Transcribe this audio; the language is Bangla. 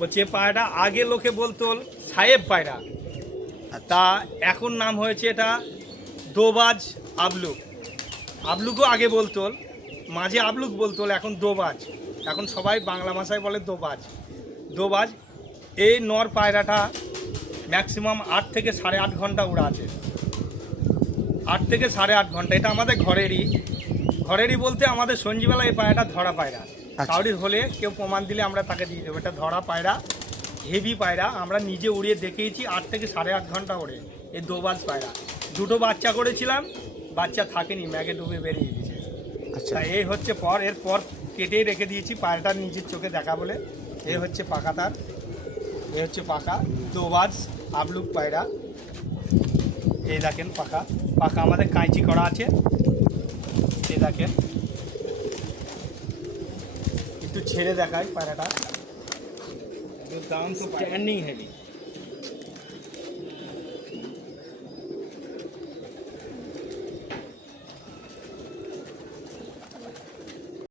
বলছে এ পায়রাটা আগে লোকে বলতো সাহেব পায়রা, তা এখন নাম হয়েছে এটা দোবাজ আবলুক। আবলুকও আগে বলতো, মাঝে আবলুক বলতো, এখন দোবাজ। এখন সবাই বাংলা ভাষায় বলে দোবাজ। দোবাজ এই নর পায়রাটা ম্যাক্সিমাম 8 থেকে 8.5 ঘন্টা উড়া আছে। 8 থেকে 8.5 ঘন্টা। এটা আমাদের ঘরেরই বলতে আমাদের সঞ্জীবেলা এই পায়রাটা ধরা পায়রা। কাউরির হলে কেউ প্রমাণ দিলে আমরা তাকে দিয়ে দেবো। এটা ধরা পায়রা, হেভি পায়রা। আমরা নিজে উড়িয়ে দেখিয়েছি, 8 থেকে 8.5 ঘন্টা ওড়ে এই দোবাজ পায়রা। দুটো বাচ্চা করেছিলাম, বাচ্চা থাকেনি, ম্যাগে ডুবে বেরিয়ে গেছে। তা এই হচ্ছে এরপর কেটেই রেখে দিয়েছি পায়রাটার নিজের চোখে দেখা বলে। এই হচ্ছে পাকা, তার এই হচ্ছে পাকা দোবাজ আবলুক পায়রা। এই দেখেন পাকা আমাদের কাঁচি করা আছে। এই দেখেন, একটু ছেড়ে দেখায় পায়রাটা, দাম তো স্ট্যান্ডিং হেভি।